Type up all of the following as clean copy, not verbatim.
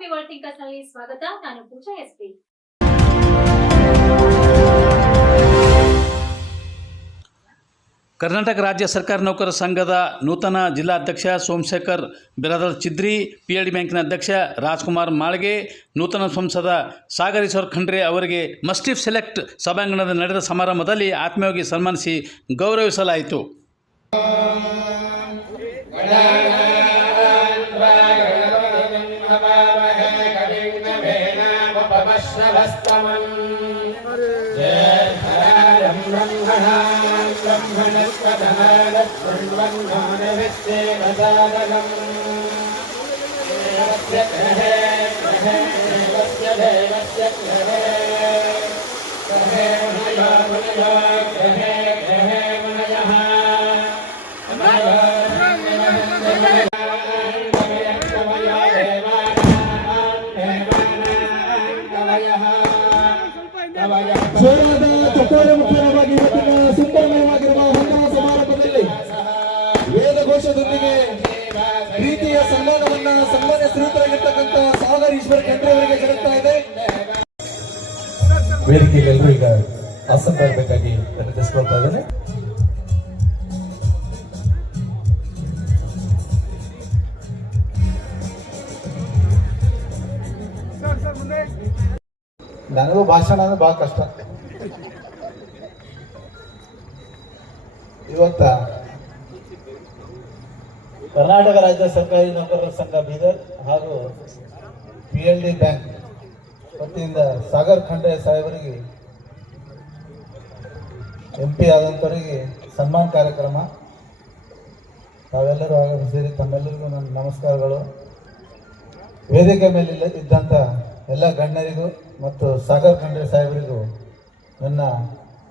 ಮಾತೃಭೂಮಿ world thinkers ನಲ್ಲಿ ಸ್ವಾಗತ. ನಾನು ಪೂಜಾ ಎಸ್ಪಿ. ಕರ್ನಾಟಕ ರಾಜ್ಯ ಸರ್ಕಾರಿ ನೌಕರರ ಸಂಘದ ನೂತನ ಜಿಲ್ಲಾಧ್ಯಕ್ಷ ಸೋಮಶೇಖರ್ ಬಿರಾದರ್ ಚಿದ್ರಿ, PLD ಬ್ಯಾಂಕಿನ ಅಧ್ಯಕ್ಷ ರಾಜ್ಕುಮಾರ್ ಮಾಳ್ಗೆ, ನೂತನ ಸಂಸದ ಸಾಗರ್ ಈಶ್ವರ್ ಖಂಡ್ರೆ ಅವರಿಗೆ ಮಸ್ಟಿಫ್ ಸೆಲೆಕ್ಟ್ ಸಭಾಂಗಣದಲ್ಲಿ ನಡೆದ ಸಮಾರಂಭದಲ್ಲಿ ಆತ್ಮೀಯವಾಗಿ ಸನ್ಮಾನಿಸಿ ಗೌರವಿಸಲಾಯಿತು. ಚಕೋರ ಮುಖರವಾಗಿ ಇವತ್ತಿನ ಸುಂದರಮಯವಾಗಿರುವ ಹೊಂದನ ಸಮಾರಂಭದಲ್ಲಿ ವೇದಘೋಷದೊಂದಿಗೆ ಪ್ರೀತಿಯ ಸನ್ಮಾನವನ್ನ ಸನ್ಮಾನ್ಯ ಶ್ರೀಯುತರಾಗಿರ್ತಕ್ಕಂಥ ಸಾಗರ್ ಈಶ್ವರ್ ಖಂಡ್ರೆ ಅವರಿಗೆ ಜರುಗ್ತಾ ಇದೆ. ವೇದಿಕೆಯಲ್ಲೂ ಈಗ ಆಸಕ್ತರಾಗಬೇಕಾಗಿ ವಿನಂತಿಸಿಕೊಳ್ತಾ ಇದ್ದೇನೆ. ನನಗೂ ಭಾಷಣ ಅಂದ್ರೆ ಬಹಳ ಕಷ್ಟ. ಇವತ್ತ ಕರ್ನಾಟಕ ರಾಜ್ಯ ಸರ್ಕಾರಿ ನೌಕರರ ಸಂಘ ಬೀದರ್ ಹಾಗೂ PLD ಬ್ಯಾಂಕ್ ವತಿಯಿಂದ ಸಾಗರ್ ಖಂಡ್ರೆ ಸಾಹೇಬರಿಗೆ MP ಆದಂಥವರಿಗೆ ಸನ್ಮಾನ ಕಾರ್ಯಕ್ರಮ ತಾವೆಲ್ಲರೂ ಆಗಮಿಸಿರಿ. ತಮ್ಮೆಲ್ಲರಿಗೂ ನನ್ನ ನಮಸ್ಕಾರಗಳು. ವೇದಿಕೆ ಮೇಲೆ ಇದ್ದಂಥ ಎಲ್ಲ ಗಣ್ಯರಿಗೂ ಮತ್ತು ಸಾಗರ್ ಖಂಡ್ರೆ ಸಾಹೇಬರಿಗೂ ನನ್ನ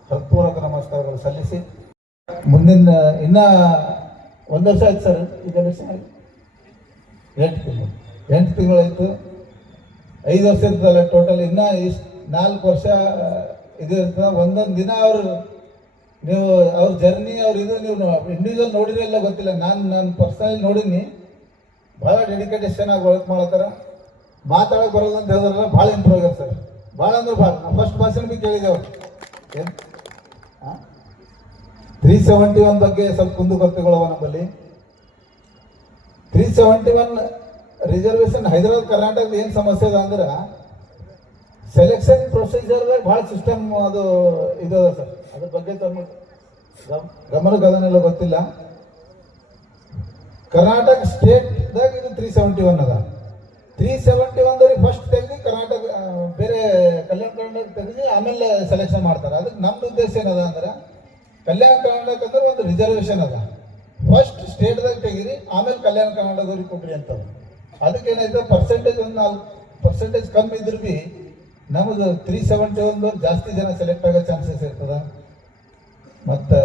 ಹೃತ್ಪೂರ್ವಕ ನಮಸ್ಕಾರಗಳು ಸಲ್ಲಿಸಿ, ಮುಂದಿನ ಇನ್ನ 1 ವರ್ಷ ಆಯ್ತು ಸರ್, ಈಗ 8 ತಿಂಗಳಾಯ್ತು. 5 ವರ್ಷ ಇರ್ತದಲ್ಲ ಟೋಟಲ್. ಇನ್ನ ಇಷ್ಟು 4 ವರ್ಷ ಇದು ಇರ್ತದೆ. ಒಂದೊಂದು ದಿನ ನೀವು ಅವ್ರ ಜರ್ನಿ ಇದು ನೀವು ಇಂಡಿವಿಜುವಲ್ ನೋಡಿದ್ರೆ ಎಲ್ಲ ಗೊತ್ತಿಲ್ಲ. ನಾನು ಪರ್ಸನಲಿ ನೋಡೀನಿ. ಭಾಳ ಡೆಡಿಕೇಟೇಷನ್ ಆಗಿ ವರ್ಕ್ ಮಾಡತ್ತಾರ. ಮಾತಾಡೋಕೆ ಬರೋದು ಅಂತ ಹೇಳಿದ್ರಲ್ಲ, ಭಾಳ ಇಂಪ್ರೂವ್ ಆಗ್ಯದ ಸರ್. ಭಾಳ ಅಂದ್ರೆ ಭಾಳ. ಫಸ್ಟ್ ಭಾಷಣ ಬಿ ಕೇಳಿದೆವು. 371 ಬಗ್ಗೆ ಸ್ವಲ್ಪ ಕುಂದುಕೊರತೆಗಳವ ನಮ್ಮಲ್ಲಿ. 371 ರಿಸರ್ವೇಷನ್ ಹೈದರಾಬಾದ್ ಕರ್ನಾಟಕದ ಏನು ಸಮಸ್ಯೆ ಅದ ಅಂದ್ರೆ ಸೆಲೆಕ್ಷನ್ ಪ್ರೊಸೀಜರ್ ಭಾಳ ಸಿಸ್ಟಮ್ ಅದು ಇದು ಸರ್. ಅದ್ರ ಬಗ್ಗೆ ತಮ್ಮ ಗಮನಕ್ಕೆ ಅದನ್ನೆಲ್ಲ ಗೊತ್ತಿಲ್ಲ. ಕರ್ನಾಟಕ ಸ್ಟೇಟ್ದಾಗ ಇದು 371 ಅದ. 371 ಫಸ್ಟ್ ತೆಗೆದು ಕರ್ನಾಟಕ ಬೇರೆ ಕಲ್ಯಾಣ ಕರ್ನಾಟಕ ತೆಗೆದು ಆಮೇಲೆ ಸೆಲೆಕ್ಷನ್ ಮಾಡ್ತಾರೆ. ಅದಕ್ಕೆ ನಮ್ದು ಉದ್ದೇಶ ಏನದ ಅಂದ್ರೆ ಕಲ್ಯಾಣ ಕರ್ನಾಟಕ ಅಂದ್ರೆ ಒಂದು ರಿಸರ್ವೇಷನ್ ಅದ. ಫಸ್ಟ್ ಸ್ಟೇಟ್ದಾಗ ತೆಗೀರಿ, ಆಮೇಲೆ ಕಲ್ಯಾಣ ಕರ್ನಾಟಕದವ್ರಿಗೆ ಕೊಡ್ರಿ ಅಂತ. ಅದಕ್ಕೇನಾಯ್ತು, ಪರ್ಸೆಂಟೇಜ್ ಕಮ್ಮಿ ಇದ್ರು ಬಿ ನಮ್ಮದು 371 ಜಾಸ್ತಿ ಜನ ಸೆಲೆಕ್ಟ್ ಆಗೋ ಚಾನ್ಸಸ್ ಇರ್ತದ. ಮತ್ತು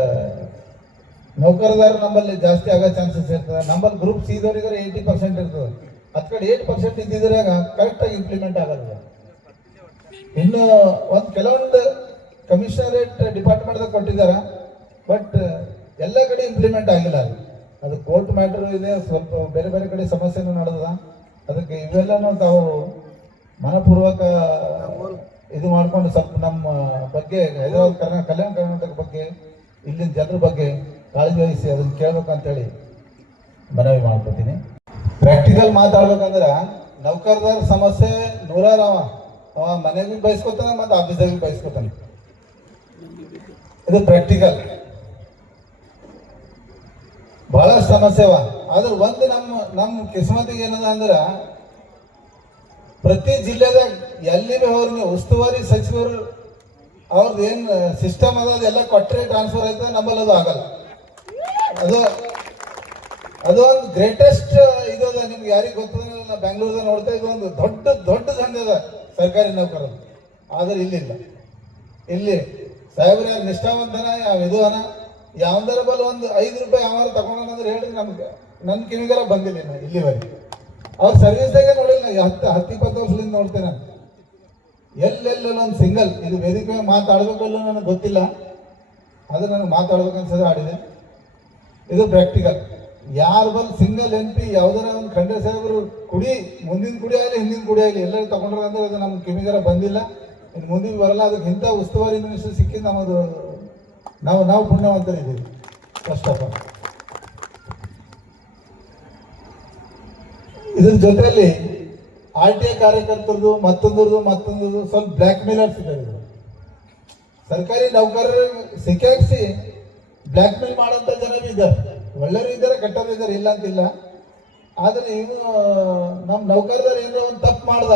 ನೌಕರದಾರ ನಮ್ಮಲ್ಲಿ ಜಾಸ್ತಿ ಆಗೋ ಚಾನ್ಸಸ್ ಇರ್ತದೆ. ನಮ್ಮಲ್ಲಿ ಗ್ರೂಪ್ ಸಿದವ್ರಿಗೆ 80% ಇರ್ತದೆ. ಅದ್ ಕಡೆ 8% ಇದ್ದಿದ್ರಾಗ ಕರೆಕ್ಟಾಗಿ ಇಂಪ್ಲಿಮೆಂಟ್ ಆಗೋದಿಲ್ಲ. ಇನ್ನು ಕೆಲವೊಂದು ಕಮಿಷನರೇಟ್ ಡಿಪಾರ್ಟ್ಮೆಂಟ್ದಾಗ ಕೊಟ್ಟಿದ್ದಾರೆ, ಬಟ್ ಎಲ್ಲ ಕಡೆ ಇಂಪ್ಲಿಮೆಂಟ್ ಆಗಿಲ್ಲ. ಅದು ಕೋರ್ಟ್ ಮ್ಯಾಟರ್ ಇದೆ, ಸ್ವಲ್ಪ ಬೇರೆ ಬೇರೆ ಕಡೆ ಸಮಸ್ಯೆನೂ ನಡೆದ. ಅದಕ್ಕೆ ಇವೆಲ್ಲನೂ ತಾವು ಮನಪೂರ್ವಕ ಇದು ಮಾಡ್ಕೊಂಡು ಸ್ವಲ್ಪ ನಮ್ಮ ಬಗ್ಗೆ ಹೈದರಾಬಾದ್ ಕಲ್ಯಾಣ ಕರ್ನಾಟಕ ಬಗ್ಗೆ ಇಲ್ಲಿನ ಜನರ ಬಗ್ಗೆ ಕಾಳಜಿ ವಹಿಸಿ ಅದನ್ನು ಕೇಳ್ಬೇಕಂತೇಳಿ ಮನವಿ ಮಾಡ್ಕೊತೀನಿ. ಪ್ರಾಕ್ಟಿಕಲ್ ಮಾತಾಡ್ಬೇಕಂದ್ರೆ ನೌಕರದಾರ ಸಮಸ್ಯೆ 100 ಅವ ಮನೆಗೂ ಬಯಸ್ಕೊತಾನೆ ಮತ್ತು ಆಫೀಸ್ದಾಗಿ ಬಯಸ್ಕೊತಾನೆ. ಇದು ಪ್ರಾಕ್ಟಿಕಲ್. ಬಹಳ ಸಮಸ್ಯೆ ಅವ. ಆದ್ರೆ ಒಂದು ನಮ್ಮ ಕಿಸ್ಮತಿಗೆ ಏನದ ಅಂದ್ರೆ ಪ್ರತಿ ಜಿಲ್ಲೆದಾಗ ಎಲ್ಲಿ ಭೀ ಅವ್ರಿಗೆ ಉಸ್ತುವಾರಿ ಸಚಿವರು ಅವ್ರದ್ದು ಏನು ಸಿಸ್ಟಮ್ ಅದ ಅದೆಲ್ಲ ಕೊಟ್ಟರೆ ಟ್ರಾನ್ಸ್ಫರ್ ಆಯ್ತದೆ. ನಮ್ಮಲ್ಲಿ ಅದು ಆಗಲ್ಲ. ಅದು ಒಂದು ಗ್ರೇಟೆಸ್ಟ್ ಇದು ಅದ. ನಿಮ್ಗೆ ಯಾರಿಗೆ ಗೊತ್ತದ, ಬೆಂಗಳೂರದಾಗ ನೋಡ್ತಾ ಇದು ಒಂದು ದೊಡ್ಡ ದಂಧೆ ಅದ ಸರ್ಕಾರಿ ನೌಕರರು. ಆದ್ರೆ ಇಲ್ಲಿಲ್ಲ. ಇಲ್ಲಿ ಸಾಹೇಬ್ರ ಯಾರು ನಿಷ್ಠಾವಂತನ ಯಾವ ಇದು ಅನ ಯಾವಂದರ ಬಲ್ಲ ಒಂದು 5 ರೂಪಾಯಿ ಯಾವಾರು ತಗೊಂಡ್ರೆ ಹೇಳ್ರಿ, ನಮ್ಗೆ ನನ್ನ ಕಿವಿಗಾರ ಬಂದಿಲ್ಲ ಇಲ್ಲಿವರೆಗೆ. ಅವ್ರ ಸರ್ವಿಸ್ದಾಗೆ ನೋಡಿಲ್ಲ. 10-20 ವರ್ಷದಿಂದ ನೋಡ್ತೇನೆ ನಾನು. ಎಲ್ಲೆಲ್ಲ ಒಂದು ಸಿಂಗಲ್ ಇದು ವೇದಿಕೆ ಮಾತಾಡ್ಬೇಕಲ್ಲ ನನಗೆ ಗೊತ್ತಿಲ್ಲ. ಅದು ನನಗೆ ಮಾತಾಡ್ಬೇಕನ್ಸದೆ ಆಡಿದೆ. ಇದು ಪ್ರಾಕ್ಟಿಕಲ್. ಯಾರು ಬಂದು ಸಿಂಗಲ್ MP ಯಾವ್ದಾರ ಒಂದು ಖಂಡ್ರೆ ಸಾಹೇಬರು ಕುಡಿ ಮುಂದಿನ ಕುಡಿ ಆಗಲಿ ಹಿಂದಿನ ಕುಡಿ ಆಗಲಿ ಎಲ್ಲರೂ ತಗೊಂಡ್ರ ಅಂದ್ರೆ ಅದು ನಮ್ಮ ಕಿವಿಗಾರ ಬಂದಿಲ್ಲ, ಇನ್ನು ಮುಂದಿನ ಬರಲ್ಲ. ಅದಕ್ಕೆ ಇಂಥ ಉಸ್ತುವಾರಿ ಮಿನಿಸ್ಟರ್ ಸಿಕ್ಕಿದ್ದು ನಮ್ಮದು ನಾವು ಪುಣ್ಯವಂತರಿದ್ದೀವಿ. ಫಸ್ಟ್ ಆಫ್ ಆಲ್ ಇದ್ರ ಜೊತೆಯಲ್ಲಿ RTI ಕಾರ್ಯಕರ್ತರದು ಮತ್ತೊಂದು ಸ್ವಲ್ಪ ಬ್ಲ್ಯಾಕ್ ಮೇಲರ್ಸ್ ಇದ್ದಾರೆ. ಸರ್ಕಾರಿ ನೌಕರರು ಸಿಕ್ಕಾಕ್ಸಿ ಬ್ಲ್ಯಾಕ್ ಮೇಲ್ ಮಾಡೋಂಥ ಜನ ಬಿ ಇದ್ದಾರೆ, ಒಳ್ಳೆಯವರು ಇದ್ದಾರೆ, ಕೆಟ್ಟವರು ಇದ್ದಾರೆ, ಇಲ್ಲ ಅಂತಿಲ್ಲ. ಆದರೆ ಇವು ನಮ್ಮ ನೌಕರದಾರ ಏನೋ ಒಂದು ತಪ್ಪು ಮಾಡ್ದ,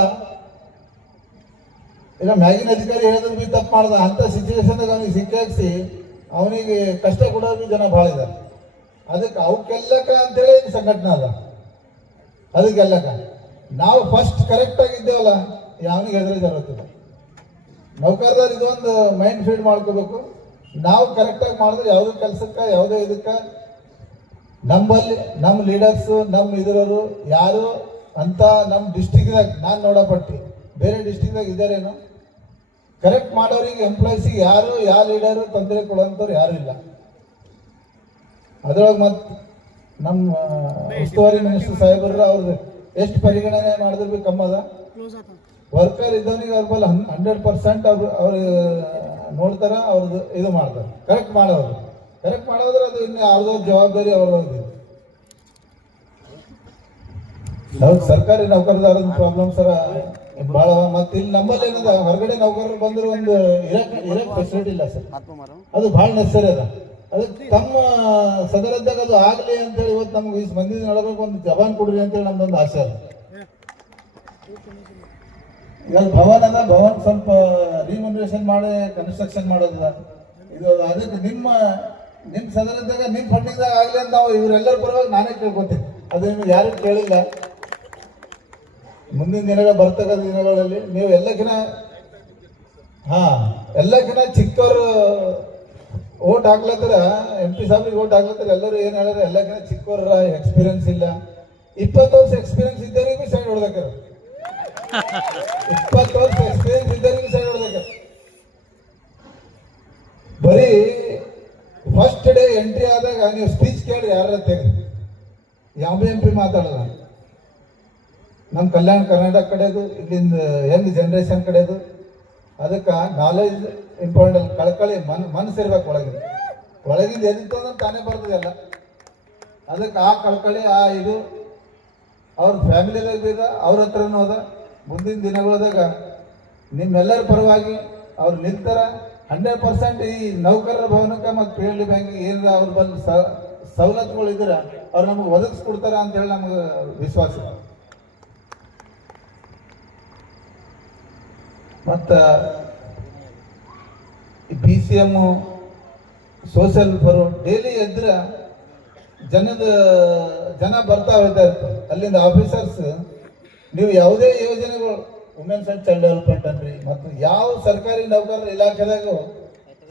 ಇಲ್ಲ ಮ್ಯಾಗಿನ ಅಧಿಕಾರಿ ಹೇಳಿದ್ರು ಬಿ ತಪ್ಪು ಮಾಡ್ದ, ಅಂಥ ಸಿಚುವೇಶನ್ದಾಗ ಅವನಿಗೆ ಸಿಕ್ಕಾಕ್ಸಿ ಅವನಿಗೆ ಕಷ್ಟ ಕೊಡೋರು ಜನ ಭಾಳ ಇದ್ದಾರೆ. ಅದಕ್ಕೆ ಅವಕ್ಕೆಲ್ಲಕ ಅಂತೇಳಿ ಸಂಘಟನೆ ಅದ. ಅದಕ್ಕೆಲ್ಲಕ ನಾವು ಫಸ್ಟ್ ಕರೆಕ್ಟ್ ಆಗಿದ್ದೇವಲ್ಲ, ಯಾವನಿಗೆ ಹೆದರ ಜರುತ್ತಿಲ್ಲ. ನೌಕರದಾರ ಇದೊಂದು ಮೈಂಡ್ ಫೀಡ್ ಮಾಡ್ಕೋಬೇಕು. ನಾವು ಕರೆಕ್ಟಾಗಿ ಮಾಡಿದ್ರೆ ಯಾವುದೇ ಕೆಲಸಕ್ಕೆ ಯಾವುದೇ ಇದಕ್ಕೆ ನಮ್ಮಲ್ಲಿ ನಮ್ಮ ಲೀಡರ್ಸು ನಮ್ಮ ಇದರವರು ಯಾರು ಅಂತ ನಮ್ಮ ಡಿಸ್ಟಿಕ್ದಾಗ ನಾನು ನೋಡಪಟ್ಟು ಬೇರೆ ಡಿಸ್ಟಿಕ್ದಾಗ ಇದ್ದಾರೇನು ಕರೆಕ್ಟ್ ಮಾಡೋರಿಗೆ ಎಂಪ್ಲಾಯೀಸಿಗೆ ಯಾರು ಯಾವ ಲೀಡರು ತೊಂದರೆ ಕೊಡುವಂಥವ್ರು ಯಾರು ಇಲ್ಲ. ಅದರೊಳಗೆ ಮತ್ತು ನಮ್ಮ ಉಸ್ತುವಾರಿ ಮಿನಿಸ್ಟರ್ ಸಾಹೇಬರ ಅವ್ರದ್ದು ಎಷ್ಟು ಪರಿಗಣನೆ ಮಾಡಿದ್ರು ಬಿ ಕಮ್ಮದ. ವರ್ಕರ್ ಇದ್ದವನಿಗೆ ಅವ್ರ ಬಲ್ಲ 100% ಅವ್ರು ನೋಡ್ತಾರ, ಅವ್ರದ್ದು ಇದು ಮಾಡ್ತಾರೆ, ಕರೆಕ್ಟ್ ಮಾಡೋದ್ರೆ ಅದು ಇನ್ನು ಯಾರ್ದೋ ಜವಾಬ್ದಾರಿ ಅವ್ರದ್ದು. ನಾವು ಸರ್ಕಾರಿ ನೌಕರದಾರದ ಪ್ರಾಬ್ಲಮ್ ಸರ ಭಾಳ. ಮತ್ತೆ ಇಲ್ಲಿ ನಮ್ಮಲ್ಲಿ ಏನದ ಹೊರಗಡೆ ನೌಕರರು ಬಂದ್ರೆ ಒಂದು ಇರಕ್ ಫೆಸಿಲಿಟಿ ಇಲ್ಲ ಸರ್, ಅದು ಭಾಳ ನೆಸರಿ ಅದ. ಅದಕ್ಕೆ ತಮ್ಮ ಸದರದ್ದಾಗ ಅದು ಆಗಲಿ ಅಂತೇಳಿ ಇವತ್ತು ನಮ್ಗೆ ಈ ಮಂದಿ ನೋಡಬೇಕು ಒಂದು ಜವಾನ್ ಕೊಡ್ರಿ ಅಂತೇಳಿ ನಮ್ದೊಂದು ಆಸೆ ಅದ. ಈಗ ಭವನ್ ಅದ, ಭವನ್ ಸ್ವಲ್ಪ ರಿಮ್ಯುನರೇಷನ್ ಮಾಡಿ ಕನ್ಸ್ಟ್ರಕ್ಷನ್ ಮಾಡೋದ ಇದು. ಅದಕ್ಕೆ ನಿಮ್ಮ ಸದರದಾಗ ನಿಮ್ಮ ಫಂಡಿಂಗ್ದಾಗ ಆಗಲಿ ಅಂತ ನಾವು ಇವರೆಲ್ಲರ ಪರವಾಗಿ ನಾನೇ ಕೇಳ್ಕೊತೀನಿ. ಅದೇನು ಯಾರು ಕೇಳಿಲ್ಲ. ಮುಂದಿನ ದಿನಗಳ ಬರ್ತಕ್ಕಂಥ ದಿನಗಳಲ್ಲಿ ನೀವು ಎಲ್ಲಕ್ಕಿಂತ ಚಿಕ್ಕವರು ಓಟ್ ಹಾಕ್ಲತ್ತಾರ, MP ಸಾಹೇಬ್ರಿಗೆ ಓಟ್ ಹಾಕ್ಲತ್ತಾರ. ಎಲ್ಲರೂ ಏನು ಹೇಳಿದ್ರೆ ಎಲ್ಲಕ್ಕಿಂತ ಚಿಕ್ಕವರ ಎಕ್ಸ್ಪೀರಿಯನ್ಸ್ ಇಲ್ಲ. 20 ವರ್ಷ ಎಕ್ಸ್ಪೀರಿಯನ್ಸ್ ಇದ್ದವರಿಗೂ ಸೈಡ್ ಹೊಡ್ದಾರ, 20 ವರ್ಷ ಎಕ್ಸ್ಪೀರಿಯನ್ಸ್ ಇದ್ದವರಿಗೂ ಸೈಡ್ ಹೊಡ್ದಾರ. ಬರೀ ಫಸ್ಟ್ ಡೇ ಎಂಟ್ರಿ ಆದಾಗ ನೀವು ಸ್ಪೀಚ್ ಕೇಳ್ರಿ, ಯಾರ ತೆಗೆದು ಯಾವ MP ಮಾತಾಡಲ್ಲ. ನಮ್ಮ ಕಲ್ಯಾಣ ಕರ್ನಾಟಕ ಕಡೆದು, ಇಲ್ಲಿಂದ ಯಂಗ್ ಜನ್ರೇಷನ್ ಕಡೆದು. ಅದಕ್ಕೆ ನಾಲೆಜ್ ಇಂಪಾರ್ಟೆಂಟ್. ಕಳ್ಕಳಿ ಮನಸ್ಸು ಇರ್ಬೇಕು ಒಳಗಿಂದ ಎದಿತ್ತು ಅಂದ್ರೆ ತಾನೇ ಬರ್ತದೆಲ್ಲ. ಅದಕ್ಕೆ ಆ ಕಳ್ಕಳಿ ಇದು ಅವ್ರ ಫ್ಯಾಮಿಲಿದಾಗ ಬೀದ ಅವ್ರ ಹತ್ರನೂ ಅದ. ಮುಂದಿನ ದಿನಗಳದಾಗ ನಿಮ್ಮೆಲ್ಲರ ಪರವಾಗಿ ಅವ್ರು ನಿಲ್ತಾರ 100%. ಈ ನೌಕರರ ಭವನಕ್ಕೆ ಮತ್ತು PLD ಬ್ಯಾಂಕಿಗೆ ಏನಾರ ಅವ್ರ ಬಂದು ಸವಲತ್ತುಗಳು ಇದ್ರೆ ಅವ್ರು ನಮಗೆ ಒದಗಿಸ್ಕೊಡ್ತಾರ ಅಂತೇಳಿ ನಮಗೆ ವಿಶ್ವಾಸ. ಮತ್ತು BCM ಸೋಷಿಯಲ್ ಫರು ಡೈಲಿ ಎದ್ರೆ ಜನ ಬರ್ತಾ ಹೋಗ್ತಾ ಇರ್ತಾರೆ. ಅಲ್ಲಿಂದ ಆಫೀಸರ್ಸ್ ನೀವು ಯಾವುದೇ ಯೋಜನೆಗಳು ವುಮೆನ್ಸ್ ಆ್ಯಂಡ್ ಚೈಲ್ಡ್ ಡೆವಲಪ್ಮೆಂಟ್ ಅನ್ರಿ ಮತ್ತು ಯಾವ ಸರ್ಕಾರಿ ನೌಕರರ ಇಲಾಖೆದಾಗೂ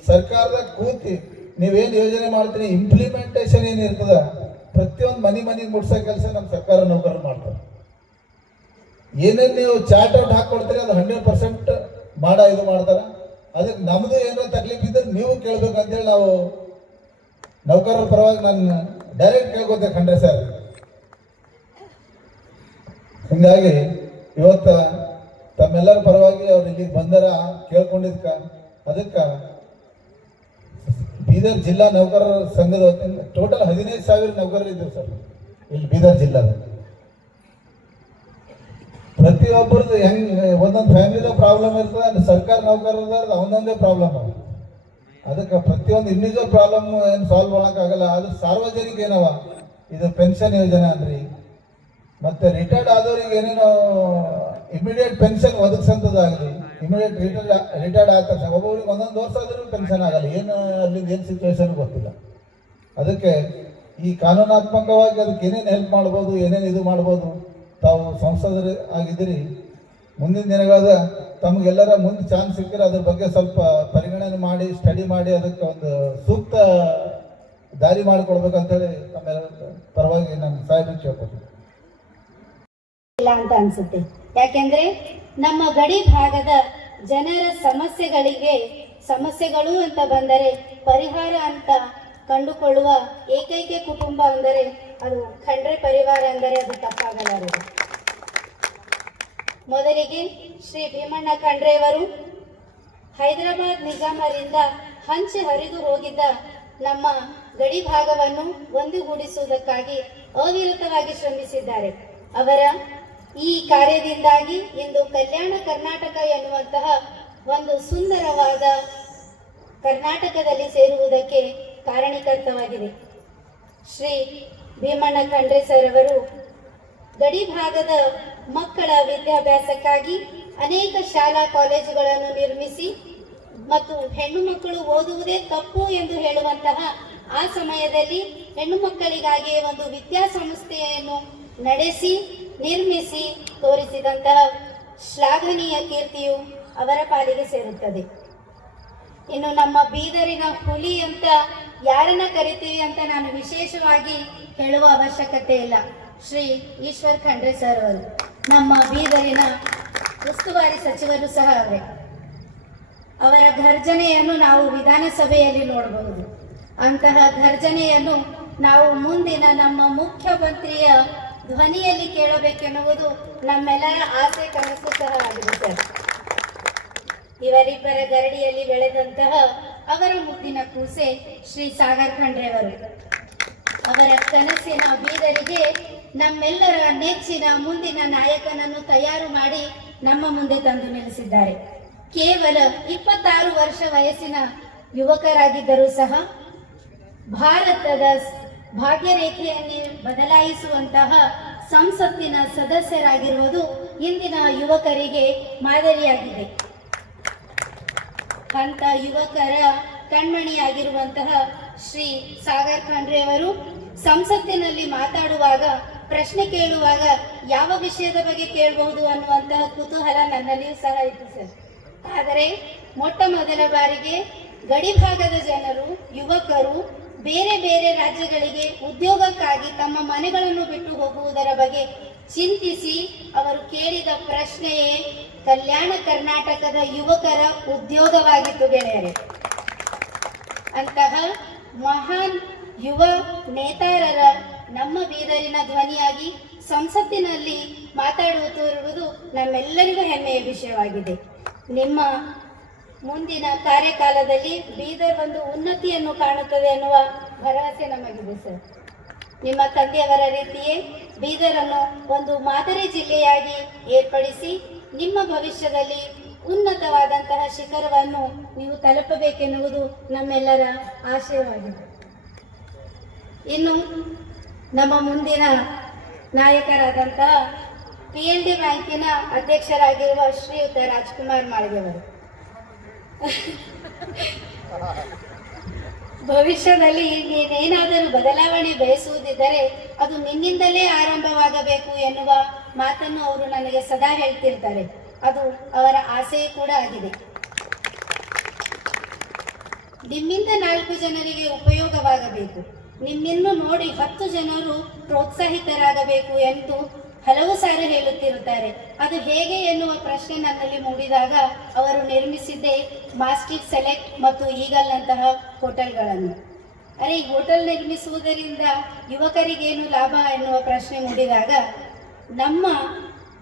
ಸರ್ಕಾರದಾಗ ಕೂತಿ ನೀವೇನು ಯೋಜನೆ ಮಾಡ್ತೀರಿ ಇಂಪ್ಲಿಮೆಂಟೇಷನ್ ಏನಿರ್ತದ ಪ್ರತಿಯೊಂದು ಮನೆಗೆ ಮುಟ್ಸೋ ಕೆಲಸ ನಮ್ಮ ಸರ್ಕಾರ ನೌಕರರು ಮಾಡ್ತಾರೆ. ಏನೇನು ನೀವು ಚಾರ್ಟ್ ಔಟ್ ಹಾಕೊಡ್ತೀರಿ ಅದು 100% ಇದು ಮಾಡ್ತಾರೆ. ಅದಕ್ಕೆ ನಮ್ಮದು ಏನೋ ತಕ್ಲೀಫ್ ಇದ್ರೆ ನೀವು ಕೇಳ್ಬೇಕಂತೇಳಿ ನಾವು ನೌಕರರ ಪರವಾಗಿ ನಾನು ಡೈರೆಕ್ಟ್ ಕೇಳ್ಕೊತೆ ಖಂಡ್ರೆ ಸರ್. ಹೀಗಾಗಿ ಇವತ್ತು ತಮ್ಮೆಲ್ಲರ ಪರವಾಗಿ ಅವ್ರು ಇಲ್ಲಿಗೆ ಬಂದರ ಕೇಳ್ಕೊಂಡಿದ್ಕ ಅದಕ್ಕೆ ಬೀದರ್ ಜಿಲ್ಲಾ ನೌಕರರ ಸಂಘದ ವತಿಯಿಂದ ಟೋಟಲ್ 15,000 ನೌಕರರು ಇದ್ದೀವಿ ಸರ್ ಇಲ್ಲಿ ಬೀದರ್ ಜಿಲ್ಲಾದ. ಪ್ರತಿಯೊಬ್ಬರದ್ದು ಹೆಂಗೆ ಒಂದೊಂದು ಫ್ಯಾಮಿಲಿದ ಪ್ರಾಬ್ಲಮ್ ಇರ್ತದೆ, ಅಲ್ಲಿ ಸರ್ಕಾರ ನೌಕರರದ ಒಂದೊಂದೇ ಪ್ರಾಬ್ಲಮ್. ಅದಕ್ಕೆ ಪ್ರತಿಯೊಂದು ಇಂಡಿವಿಜುವಲ್ ಪ್ರಾಬ್ಲಮ್ ಏನು ಸಾಲ್ವ್ ಮಾಡೋಕ್ಕಾಗಲ್ಲ. ಅದು ಸಾರ್ವಜನಿಕ ಏನವ ಇದು ಪೆನ್ಷನ್ ಯೋಜನೆ ಅಂದ್ರಿ, ಮತ್ತು ರಿಟೈರ್ಡ್ ಆದವ್ರಿಗೆ ಏನೇನೋ ಇಮಿಡಿಯೇಟ್ ಪೆನ್ಷನ್ ಒದಗಿಸೋದಾಗಲಿ, ಇಮಿಡಿಯೇಟ್ ರಿಟೈರ್ಡ್ ಆದ ತಕ್ಷಣ ಒಬ್ಬೊಬ್ರಿಗೆ 1 ವರ್ಷ ಆದರೂ ಪೆನ್ಷನ್ ಆಗಲ್ಲ. ಏನು ಅಲ್ಲಿಂದ ಏನು ಸಿಚುವೇಶನ್ ಗೊತ್ತಿಲ್ಲ. ಅದಕ್ಕೆ ಈ ಕಾನೂನಾತ್ಮಕವಾಗಿ ಅದಕ್ಕೆ ಏನೇನು ಹೆಲ್ಪ್ ಮಾಡ್ಬೋದು, ಏನೇನು ಇದು ಮಾಡ್ಬೋದು, ತಾವು ಸಂಸದರು ಆಗಿದ್ದೀರಿ. ಮುಂದಿನ ದಿನಗಳಾದ ತಮಗೆಲ್ಲರ ಮುಂದೆ ಚಾನ್ಸ್ ಸಿಕ್ಕರೆ ಅದ್ರ ಬಗ್ಗೆ ಸ್ವಲ್ಪ ಪರಿಗಣನೆ ಮಾಡಿ ಸ್ಟಡಿ ಮಾಡಿ ಅದಕ್ಕೆ ಒಂದು ಸೂಕ್ತ ದಾರಿ ಮಾಡಿಕೊಡ್ಬೇಕಂತೇಳಿ ತಮ್ಮೆಲ್ಲರ ಪರವಾಗಿ ನಾನು ಸಾಹೇಬ್ರಿಗೆ ಕೇಳ್ಕೊತೀನಿ. ಇಲ್ಲ ಅಂತ ಅನ್ಸುತ್ತೆ. ಯಾಕೆಂದ್ರೆ ನಮ್ಮ ಗಡಿ ಭಾಗದ ಜನರ ಸಮಸ್ಯೆಗಳು ಅಂತ ಬಂದರೆ ಪರಿಹಾರ ಅಂತ ಕಂಡುಕೊಳ್ಳುವ ಏಕೈಕ ಕುಟುಂಬ ಅಂದರೆ ಅದು ಖಂಡ್ರೆ ಪರಿವಾರ ಅಂದರೆ ಅದು ತಪ್ಪಾಗಲಾರದು. ಮೊದಲಿಗೆ ಶ್ರೀ ಭೀಮಣ್ಣ ಖಂಡ್ರೆಯವರು ಹೈದರಾಬಾದ್ ನಿಜಾಮರಿಂದ ಹಂಚಿ ಹರಿದು ಹೋಗಿದ್ದ ನಮ್ಮ ಗಡಿ ಭಾಗವನ್ನು ಒಂದುಗೂಡಿಸುವುದಕ್ಕಾಗಿ ಅವಿರತವಾಗಿ ಶ್ರಮಿಸಿದ್ದಾರೆ. ಅವರ ಈ ಕಾರ್ಯದಿಂದಾಗಿ ಇಂದು ಕಲ್ಯಾಣ ಕರ್ನಾಟಕ ಎನ್ನುವಂತಹ ಒಂದು ಸುಂದರವಾದ ಕರ್ನಾಟಕದಲ್ಲಿ ಸೇರುವುದಕ್ಕೆ ಕಾರಣೀಕರ್ತವಾಗಿದೆ. ಶ್ರೀ ಭೀಮಣ್ಣ ಖಂಡ್ರೆ ಸರ್ ಅವರು ಗಡಿ ಭಾಗದ ಮಕ್ಕಳ ವಿದ್ಯಾಭ್ಯಾಸಕ್ಕಾಗಿ ಅನೇಕ ಶಾಲಾ ಕಾಲೇಜುಗಳನ್ನು ನಿರ್ಮಿಸಿ ಮತ್ತು ಹೆಣ್ಣು ಮಕ್ಕಳು ಓದುವುದೇ ತಪ್ಪು ಎಂದು ಹೇಳುವಂತಹ ಆ ಸಮಯದಲ್ಲಿ ಹೆಣ್ಣು ಮಕ್ಕಳಿಗಾಗಿ ಒಂದು ವಿದ್ಯಾಸಂಸ್ಥೆಯನ್ನು ನಡೆಸಿ ನಿರ್ಮಿಸಿ ತೋರಿಸಿದಂತಹ ಶ್ಲಾಘನೀಯ ಕೀರ್ತಿಯು ಅವರ ಪಾಲಿಗೆ ಸೇರುತ್ತದೆ. ಇನ್ನು ನಮ್ಮ ಬೀದರಿನ ಹುಲಿ ಅಂತ ಯಾರನ್ನ ಕರಿತೀವಿ ಅಂತ ನಾನು ವಿಶೇಷವಾಗಿ ಹೇಳುವ ಅವಶ್ಯಕತೆ ಇಲ್ಲ. ಶ್ರೀ ಈಶ್ವರ್ ಖಂಡ್ರೆ ಸರ್ ಅವರು ನಮ್ಮ ಬೀದರಿನ ಉಸ್ತುವಾರಿ ಸಚಿವರು ಸಹ ಅವರೇ. ಅವರ ಘರ್ಜನೆಯನ್ನು ನಾವು ವಿಧಾನಸಭೆಯಲ್ಲಿ ನೋಡಬಹುದು. ಅಂತಹ ಘರ್ಜನೆಯನ್ನು ನಾವು ಮುಂದಿನ ನಮ್ಮ ಮುಖ್ಯಮಂತ್ರಿಯ ಧ್ವನಿಯಲ್ಲಿ ಕೇಳಬೇಕೆನ್ನುವುದು ನಮ್ಮೆಲ್ಲರ ಆಸೆ ಕನಸು ಸಹ ಆಗಿದೆ ಸರ್. ಇವರಿಬ್ಬರ ಗರಡಿಯಲ್ಲಿ ಬೆಳೆದಂತಹ ಅವರ ಮುದ್ದಿನ ಕೂಸೆ ಶ್ರೀ ಸಾಗರ್ ಖಂಡ್ರೆಯವರು. ಅವರ ಕನಸಿನ ಬೀದರಿಗೆ ನಮ್ಮೆಲ್ಲರ ನೆಚ್ಚಿನ ಮುಂದಿನ ನಾಯಕನನ್ನು ತಯಾರು ಮಾಡಿ ನಮ್ಮ ಮುಂದೆ ತಂದು ನಿಲ್ಲಿಸಿದ್ದಾರೆ. ಕೇವಲ 26 ವರ್ಷ ವಯಸ್ಸಿನ ಯುವಕರಾಗಿದ್ದರೂ ಸಹ ಭಾರತದ ಭಾಗ್ಯರೇಖೆಯನ್ನು ಬದಲಾಯಿಸುವಂತಹ ಸಂಸತ್ತಿನ ಸದಸ್ಯರಾಗಿರುವುದು ಇಂದಿನ ಯುವಕರಿಗೆ ಮಾದರಿಯಾಗಿದೆ. ಅಂತ ಯುವಕರ ಕಣ್ಮಣಿಯಾಗಿರುವಂತಹ ಶ್ರೀ ಸಾಗರ್ ಖಂಡ್ರೆಯವರು ಸಂಸತ್ತಿನಲ್ಲಿ ಮಾತಾಡುವಾಗ, ಪ್ರಶ್ನೆ ಕೇಳುವಾಗ ಯಾವ ವಿಷಯದ ಬಗ್ಗೆ ಕೇಳಬಹುದು ಅನ್ನುವಂತಹ ಕುತೂಹಲ ನನ್ನಲ್ಲಿಯೂ ಸಹ ಇತ್ತು ಸರ್. ಆದರೆ ಮೊಟ್ಟ ಮೊದಲ ಬಾರಿಗೆ ಗಡಿ ಭಾಗದ ಜನರು, ಯುವಕರು ಬೇರೆ ಬೇರೆ ರಾಜ್ಯಗಳಿಗೆ ಉದ್ಯೋಗಕ್ಕಾಗಿ ತಮ್ಮ ಮನೆಗಳನ್ನು ಬಿಟ್ಟು ಹೋಗುವುದರ ಬಗ್ಗೆ ಚಿಂತಿಸಿ ಅವರು ಕೇಳಿದ ಪ್ರಶ್ನೆಯೇ ಕಲ್ಯಾಣ ಕರ್ನಾಟಕದ ಯುವಕರ ಉದ್ಯೋಗವಾಗಿತ್ತು ಗೆಳೆಯರೆ. ಅಂತಹ ಮಹಾನ್ ಯುವ ನೇತಾರರ ನಮ್ಮ ಬೀದರಿನ ಧ್ವನಿಯಾಗಿ ಸಂಸತ್ತಿನಲ್ಲಿ ಮಾತಾಡುತ್ತಿರುವುದು ನಮ್ಮೆಲ್ಲರಿಗೂ ಹೆಮ್ಮೆಯ ವಿಷಯವಾಗಿದೆ. ನಿಮ್ಮ ಮುಂದಿನ ಕಾರ್ಯಕಾಲದಲ್ಲಿ ಬೀದರ್ ಒಂದು ಉನ್ನತಿಯನ್ನು ಕಾಣುತ್ತದೆ ಎನ್ನುವ ಭರವಸೆ ನಮಗಿದೆ ಸರ್. ನಿಮ್ಮ ತಂದೆಯವರ ರೀತಿಯೇ ಬೀದರನ್ನು ಒಂದು ಮಾದರಿ ಜಿಲ್ಲೆಯಾಗಿ ಏರ್ಪಡಿಸಿ ನಿಮ್ಮ ಭವಿಷ್ಯದಲ್ಲಿ ಉನ್ನತವಾದಂತಹ ಶಿಖರವನ್ನು ನೀವು ತಲುಪಬೇಕೆನ್ನುವುದು ನಮ್ಮೆಲ್ಲರ ಆಶಯವಾಗಿದೆ. ಇನ್ನು ನಮ್ಮ ಮುಂದಿನ ನಾಯಕರಾದಂತಹ PLD ಬ್ಯಾಂಕಿನ ಅಧ್ಯಕ್ಷರಾಗಿರುವ ಶ್ರೀಯುತ ರಾಜ್ಕುಮಾರ್ ಮಾಳ್ಗೆಯವರು ಭವಿಷ್ಯದಲ್ಲಿ ನೀನೇನಾದರೂ ಬದಲಾವಣೆ ಬಯಸುವುದಿದ್ದರೆ ಅದು ನಿನ್ನಿಂದಲೇ ಆರಂಭವಾಗಬೇಕು ಎನ್ನುವ ಮಾತನ್ನು ಅವರು ನನಗೆ ಸದಾ ಹೇಳ್ತಿರ್ತಾರೆ. ಅದು ಅವರ ಆಸೆ ಕೂಡ ಆಗಿದೆ. ನಿಮ್ಮಿಂದ 4 ಜನರಿಗೆ ಉಪಯೋಗವಾಗಬೇಕು, ನಿಮ್ಮನ್ನು ನೋಡಿ 10 ಜನರು ಪ್ರೋತ್ಸಾಹಿತರಾಗಬೇಕು ಎಂದು ಹಲವು ಸಾರಿ ಹೇಳುತ್ತಿರುತ್ತಾರೆ. ಅದು ಹೇಗೆ ಎನ್ನುವ ಪ್ರಶ್ನೆ ನನ್ನಲ್ಲಿ ಮೂಡಿದಾಗ ಅವರು ನಿರ್ಮಿಸಿದ್ದೇ ಮಾಸ್ಟಿಫ್ ಸೆಲೆಕ್ಟ್ ಮತ್ತು ಈಗಲ್ನಂತಹ ಹೋಟೆಲ್ಗಳನ್ನು. ಅರೆ, ಈ ಹೋಟೆಲ್ ನಿರ್ಮಿಸುವುದರಿಂದ ಯುವಕರಿಗೇನು ಲಾಭ ಎನ್ನುವ ಪ್ರಶ್ನೆ ಮೂಡಿದಾಗ ನಮ್ಮ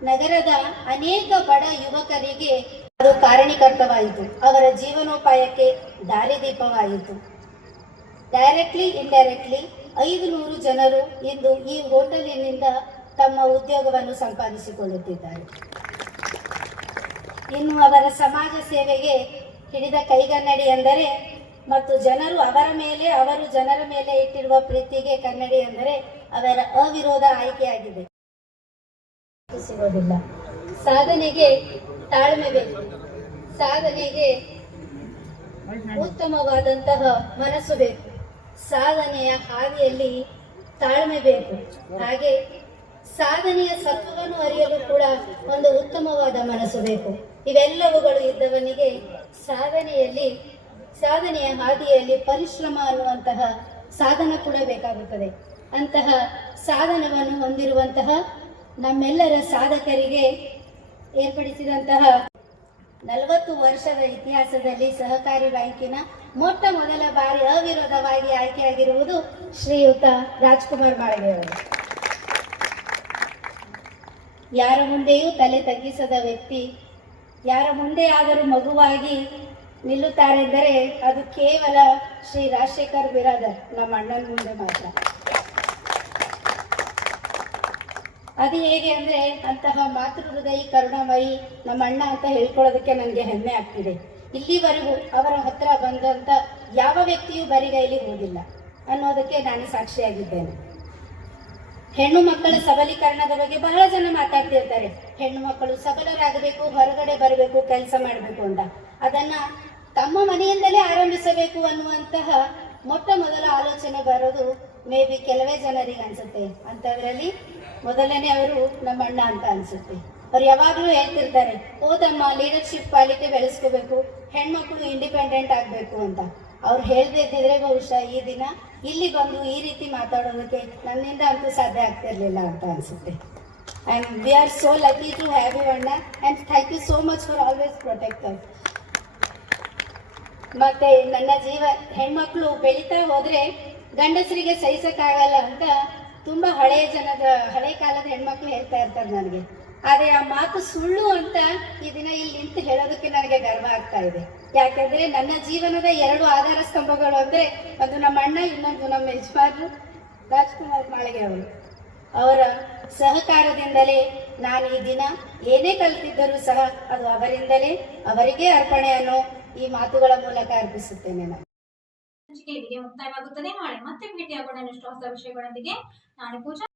ನಗರದ ಅನೇಕ ಬಡ ಯುವಕರಿಗೆ ಅದು ಕಾರಣೀಕರ್ತವಾಯಿತು, ಅವರ ಜೀವನೋಪಾಯಕ್ಕೆ ದಾರಿದೀಪವಾಯಿತು. ಡೈರೆಕ್ಟ್ಲಿ ಇಂಡೈರೆಕ್ಟ್ಲಿ 500 ಜನರು ಇಂದು ಈ ಹೋಟೆಲಿನಿಂದ ತಮ್ಮ ಉದ್ಯೋಗವನ್ನು ಸಂಪಾದಿಸಿಕೊಳ್ಳುತ್ತಿದ್ದಾರೆ. ಇನ್ನು ಅವರ ಸಮಾಜ ಸೇವೆಗೆ ಹಿಡಿದ ಕೈಗನ್ನಡಿ ಎಂದರೆ ಮತ್ತು ಜನರು ಅವರ ಮೇಲೆ, ಅವರು ಜನರ ಮೇಲೆ ಇಟ್ಟಿರುವ ಪ್ರೀತಿಗೆ ಕನ್ನಡಿ ಎಂದರೆ ಅವರ ಅವಿರೋಧ ಆಯ್ಕೆಯಾಗಿದೆ. ಸಿಗೋದಿಲ್ಲ. ಸಾಧನೆಗೆ ತಾಳ್ಮೆ ಬೇಕು, ಸಾಧನೆಗೆ ಉತ್ತಮವಾದಂತಹ ಮನಸ್ಸು ಬೇಕು, ಸಾಧನೆಯ ಹಾದಿಯಲ್ಲಿ ತಾಳ್ಮೆ ಬೇಕು. ಹಾಗೆ ಸಾಧನೆಯ ಸತ್ವವನ್ನು ಅರಿಯಲು ಕೂಡ ಒಂದು ಉತ್ತಮವಾದ ಮನಸ್ಸು ಬೇಕು. ಇವೆಲ್ಲವುಗಳು ಇದ್ದವನಿಗೆ ಸಾಧನೆಯ ಹಾದಿಯಲ್ಲಿ ಪರಿಶ್ರಮ ಅನ್ನುವಂತಹ ಸಾಧನ ಕೂಡ ಬೇಕಾಗುತ್ತದೆ. ಅಂತಹ ಸಾಧನವನ್ನು ಹೊಂದಿರುವಂತಹ ನಮ್ಮೆಲ್ಲರ ಸಾಧಕರಿಗೆ ಏರ್ಪಡಿಸಿದಂತಹ 40 ವರ್ಷದ ಇತಿಹಾಸದಲ್ಲಿ ಸಹಕಾರಿ ಬ್ಯಾಂಕಿನ ಮೊಟ್ಟ ಮೊದಲ ಬಾರಿ ಅವಿರೋಧವಾಗಿ ಆಯ್ಕೆಯಾಗಿರುವುದು ಶ್ರೀಯುತ ರಾಜ್ಕುಮಾರ್ ಮಾಳ್ಗೆ ಅವರು. ಯಾರ ಮುಂದೆಯೂ ತಲೆ ತಗ್ಗಿಸದ ವ್ಯಕ್ತಿ, ಯಾರ ಮುಂದೆ ಆದರೂ ಮಗುವಾಗಿ ನಿಲ್ಲುತ್ತಾರೆಂದರೆ ಅದು ಕೇವಲ ಶ್ರೀ ರಾಜಶೇಖರ್ ಬಿರಾದರ್, ನಮ್ಮ ಅಣ್ಣನ ಮುಂದೆ ಮಾತ್ರ. ಅದು ಹೇಗೆ ಅಂದರೆ, ಅಂತಹ ಮಾತೃ ಹೃದಯಿ ಕರುಣಾಮಯಿ ನಮ್ಮ ಅಣ್ಣ ಅಂತ ಹೇಳ್ಕೊಳ್ಳೋದಕ್ಕೆ ನನಗೆ ಹೆಮ್ಮೆ ಆಗ್ತಿದೆ. ಇಲ್ಲಿವರೆಗೂ ಅವರ ಹತ್ರ ಬಂದಂಥ ಯಾವ ವ್ಯಕ್ತಿಯೂ ಬರಿಗೈಲಿ ಹೋಗಿಲ್ಲ ಅನ್ನೋದಕ್ಕೆ ನಾನು ಸಾಕ್ಷಿಯಾಗಿದ್ದೇನೆ. ಹೆಣ್ಣು ಮಕ್ಕಳ ಸಬಲೀಕರಣದ ಬಗ್ಗೆ ಬಹಳ ಜನ ಮಾತಾಡ್ತಿರ್ತಾರೆ. ಹೆಣ್ಣು ಮಕ್ಕಳು ಸಬಲರಾಗಬೇಕು, ಹೊರಗಡೆ ಬರಬೇಕು, ಕೆಲಸ ಮಾಡಬೇಕು ಅಂತ. ಅದನ್ನ ತಮ್ಮ ಮನೆಯಿಂದಲೇ ಆರಂಭಿಸಬೇಕು ಅನ್ನುವಂತಹ ಮೊಟ್ಟ ಮೊದಲ ಆಲೋಚನೆ ಬರೋದು ಮೇ ಬಿ ಕೆಲವೇ ಜನರಿಗೆ ಅನ್ಸುತ್ತೆ. ಅಂಥದ್ರಲ್ಲಿ ಮೊದಲನೇ ಅವರು ನಮ್ಮ ಅಣ್ಣ ಅಂತ ಅನ್ಸುತ್ತೆ. ಅವ್ರು ಯಾವಾಗಲೂ ಹೇಳ್ತಿರ್ತಾರೆ, ಓದಮ್ಮ ಲೀಡರ್ಶಿಪ್ ಕ್ವಾಲಿಟಿ ಬೆಳೆಸ್ಕೋಬೇಕು, ಹೆಣ್ಮಕ್ಳು ಇಂಡಿಪೆಂಡೆಂಟ್ ಆಗಬೇಕು ಅಂತ. ಅವ್ರು ಹೇಳ್ದೇ ಇದ್ದಿದ್ರೆ ಬಹುಶಃ ಈ ದಿನ ಇಲ್ಲಿ ಬಂದು ಈ ರೀತಿ ಮಾತಾಡೋದಕ್ಕೆ ನನ್ನಿಂದ ಅಂತೂ ಸಾಧ್ಯ ಆಗ್ತಿರ್ಲಿಲ್ಲ ಅಂತ ಅನ್ಸುತ್ತೆ. And we are so lucky to have you ಅಣ್ಣ, and thank you so much for always protect us. ಮತ್ತೆ ನನ್ನ ಹೆಣ್ಮಕ್ಳು ಬೆಳೀತಾ ಹೋದ್ರೆ ಗಂಡಸರಿಗೆ ಸಹಿಸಕ್ಕಾಗಲ್ಲ ಅಂತ ತುಂಬಾ ಹಳೆ ಕಾಲದ ಹೆಣ್ಮಕ್ಳು ಹೇಳ್ತಾ ಇರ್ತಾರೆ ನನಗೆ. ಆದರೆ ಆ ಮಾತು ಸುಳ್ಳು ಅಂತ ಈ ದಿನ ಇಲ್ಲಿ ನಿಂತು ಹೇಳೋದಕ್ಕೆ ನನಗೆ ಗರ್ವ ಆಗ್ತಾ ಇದೆ. ಯಾಕೆಂದ್ರೆ ನನ್ನ ಜೀವನದ 2 ಆಧಾರ ಸ್ತಂಭಗಳು ಅಂದ್ರೆ, ಒಂದು ನಮ್ಮ ಅಣ್ಣ, ಇನ್ನೊಂದು ನಮ್ಮ ಯಜಮಾನರು ರಾಜ್ಕುಮಾರ್ ಮಾಳ್ಗೆ ಅವರು. ಅವರ ಸಹಕಾರದಿಂದಲೇ ನಾನು ಈ ದಿನ ಏನೇ ಕಲಿತಿದ್ದರೂ ಸಹ ಅದು ಅವರಿಂದಲೇ, ಅವರಿಗೆ ಅರ್ಪಣೆ ಅನ್ನೋ ಈ ಮಾತುಗಳ ಮೂಲಕ ಅರ್ಪಿಸುತ್ತೇನೆ ನಾನು. ಸಂಚಿಕೆ ಇಲ್ಲಿಗೆ ಮುಕ್ತಾಯವಾಗುತ್ತದೆ. ನಾಳೆ ಮತ್ತೆ ಭೇಟಿಯಾಗೋಣ ಇನ್ನಷ್ಟು ಹೊಸ ವಿಷಯಗಳೊಂದಿಗೆ. ನಾನು ಪೂಜಾ.